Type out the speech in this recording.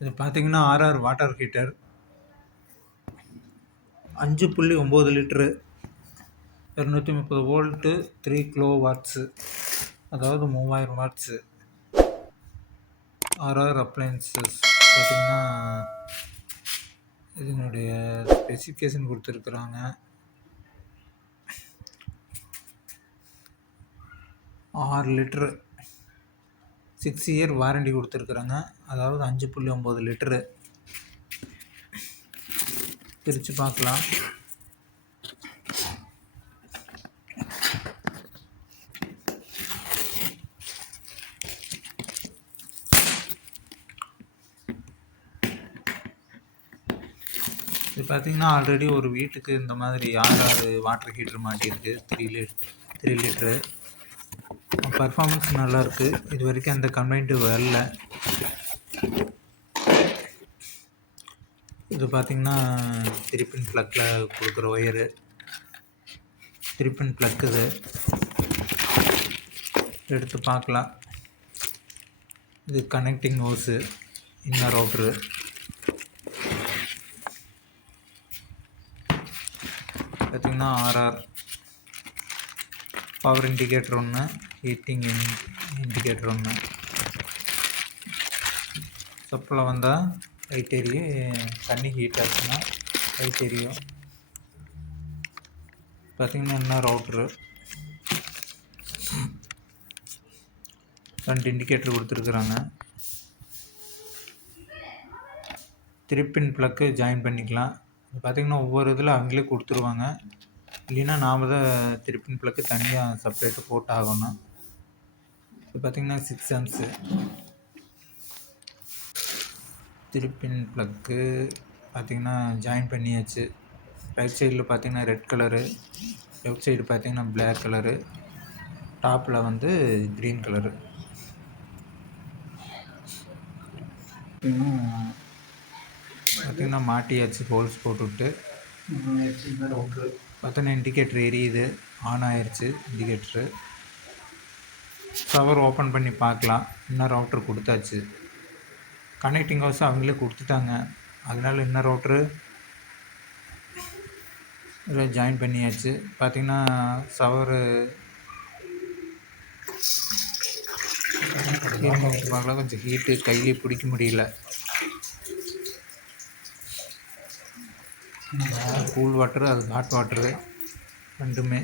இது பார்த்தீங்கன்னா RR water heater 5.9 litre 230 volt 3 kilo watts, அதாவது 3000 வாட்ஸு. ஆர்ஆர் அப்ளையன்சஸ் பார்த்தீங்கன்னா இதனுடைய ஸ்பெசிஃபிகேஷன் கொடுத்துருக்குறாங்க. 6 லிட்ரு 6 இயர் வாரண்டி கொடுத்துருக்குறாங்க, அதாவது 5.9 லிட்ரு. பிரித்து பார்க்கலாம். இது பார்த்திங்கன்னா ஆல்ரெடி ஒரு வீட்டுக்கு இந்த மாதிரி 6 வாட்டர் ஹீட்ரு மாட்டியிருக்கு. 3 லிட்ரு. பர்ஃபார்மன்ஸ் நல்லாயிருக்கு. இது வரைக்கும் எந்த கம்ப்ளைண்ட்டும் வரல. இது பார்த்திங்கன்னா 3 பின் ப்ளக்கில் கொடுக்குற ஒயரு. 3 பின் ப்ளக் இது. எடுத்து பார்க்கலாம். இது கனெக்டிங் ஹோஸு, இன்னர் அவுட்ரு. பார்த்திங்கன்னா ஆர்ஆர் பவர் இண்டிகேட்டர் ஒன்று, ஹீட்டிங் இண்டிகேட்டர் ஒன்று. சப்பில் வந்தால் லைட் எரியும், தண்ணி ஹீட் ஆச்சுன்னா லைட் எரியும். பார்த்திங்கன்னா இன்னர் அவுட்ரு. 2 இண்டிகேட்டர் கொடுத்துருக்குறாங்க. 3 பின் ப்ளக்கு ஜாயின் பண்ணிக்கலாம். பார்த்திங்கன்னா ஒவ்வொரு இதில் அவங்களே கொடுத்துருவாங்க. இல்லைன்னா நாம் தான் 3 பின் ப்ளக்கு தனியாக செப்ரேட்டு போட்டு ஆகணும். இப்போ பார்த்திங்கன்னா 6 ஆம்ஸு 3 பின் ப்ளக்கு பார்த்திங்கன்னா ஜாயின் பண்ணியாச்சு. ரைட் சைடில் பார்த்திங்கன்னா ரெட் கலரு, லெஃப்ட் சைடு பார்த்திங்கன்னா பிளாக் கலரு, டாப்பில் வந்து க்ரீன் கலரு. பார்த்திங்கன்னா மாட்டியாச்சு, ஹோல்ஸ் போட்டுவிட்டு. பார்த்தோன்னா இண்டிகேட்டர் எரியுது, ஆன் ஆயிடுச்சு இண்டிகேட்டரு. ஷவர் ஓப்பன் பண்ணி பார்க்கலாம். இன்னர் அவுட்ரு கொடுத்தாச்சு. கனெக்டிங் ஹவுஸ் அவங்களே கொடுத்துட்டாங்க, அதனால இன்னர் அவுட்ரு இதில் ஜாயின் பண்ணியாச்சு. பார்த்திங்கன்னா ஷவரு பார்க்கலாம், கொஞ்சம் ஹீட்டு, கையிலே பிடிக்க முடியல. கூல் வாட்டரு, அது ஹாட் வாட்டரு ரெண்டுமே.